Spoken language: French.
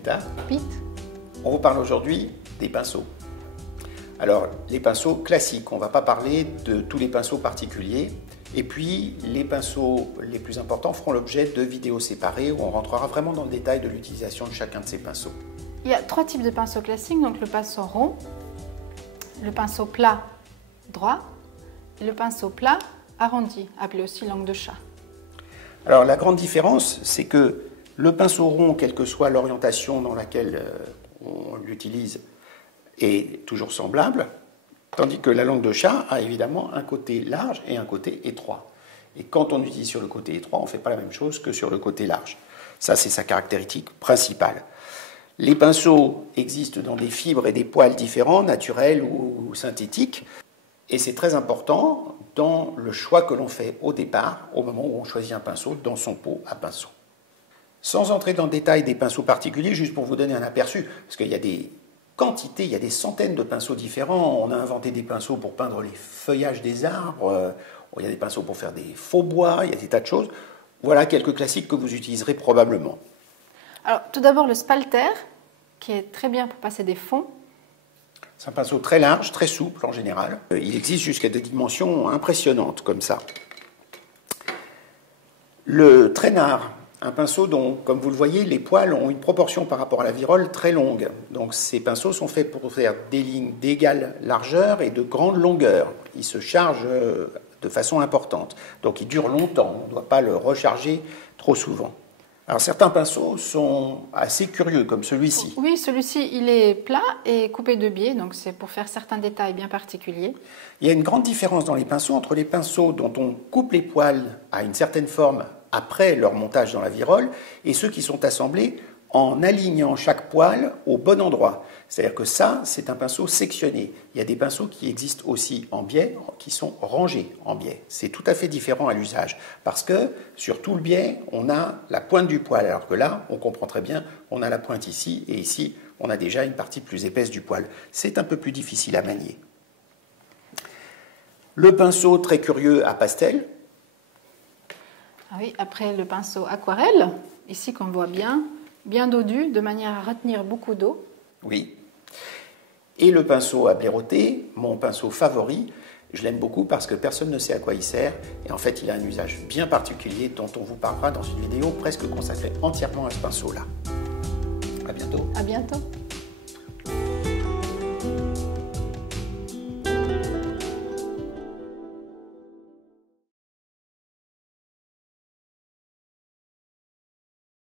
Penta. Pete. On vous parle aujourd'hui des pinceaux. Alors, les pinceaux classiques, on ne va pas parler de tous les pinceaux particuliers. Et puis, les pinceaux les plus importants feront l'objet de vidéos séparées où on rentrera vraiment dans le détail de l'utilisation de chacun de ces pinceaux. Il y a 3 types de pinceaux classiques, donc le pinceau rond, le pinceau plat droit et le pinceau plat arrondi, appelé aussi langue de chat. Alors, la grande différence, c'est que le pinceau rond, quelle que soit l'orientation dans laquelle on l'utilise, est toujours semblable, tandis que la langue de chat a évidemment un côté large et un côté étroit. Et quand on utilise sur le côté étroit, on ne fait pas la même chose que sur le côté large. Ça, c'est sa caractéristique principale. Les pinceaux existent dans des fibres et des poils différents, naturels ou synthétiques, et c'est très important dans le choix que l'on fait au départ, au moment où on choisit un pinceau dans son pot à pinceau. Sans entrer dans le détail des pinceaux particuliers, juste pour vous donner un aperçu, parce qu'il y a des quantités, il y a des centaines de pinceaux différents. On a inventé des pinceaux pour peindre les feuillages des arbres, il y a des pinceaux pour faire des faux bois, il y a des tas de choses. Voilà quelques classiques que vous utiliserez probablement. Alors, tout d'abord, le spalter, qui est très bien pour passer des fonds. C'est un pinceau très large, très souple en général. Il existe jusqu'à des dimensions impressionnantes comme ça. Le traînard, un pinceau dont, comme vous le voyez, les poils ont une proportion par rapport à la virole très longue. Donc ces pinceaux sont faits pour faire des lignes d'égale largeur et de grande longueur. Ils se chargent de façon importante. Donc ils durent longtemps, on ne doit pas le recharger trop souvent. Alors certains pinceaux sont assez curieux, comme celui-ci. Oui, celui-ci, il est plat et coupé de biais, donc c'est pour faire certains détails bien particuliers. Il y a une grande différence dans les pinceaux entre les pinceaux dont on coupe les poils à une certaine forme après leur montage dans la virole et ceux qui sont assemblés en alignant chaque poil au bon endroit. C'est-à-dire que ça, c'est un pinceau sectionné. Il y a des pinceaux qui existent aussi en biais, qui sont rangés en biais. C'est tout à fait différent à l'usage, parce que sur tout le biais, on a la pointe du poil, alors que là, on comprend très bien, on a la pointe ici, et ici, on a déjà une partie plus épaisse du poil. C'est un peu plus difficile à manier. Le pinceau très curieux à pastel. Ah oui, après le pinceau aquarelle, ici qu'on voit bien dodu, de manière à retenir beaucoup d'eau. Oui. Et le pinceau à blaireauter, mon pinceau favori, je l'aime beaucoup parce que personne ne sait à quoi il sert. Et en fait, il a un usage bien particulier dont on vous parlera dans une vidéo presque consacrée entièrement à ce pinceau-là. À bientôt. À bientôt.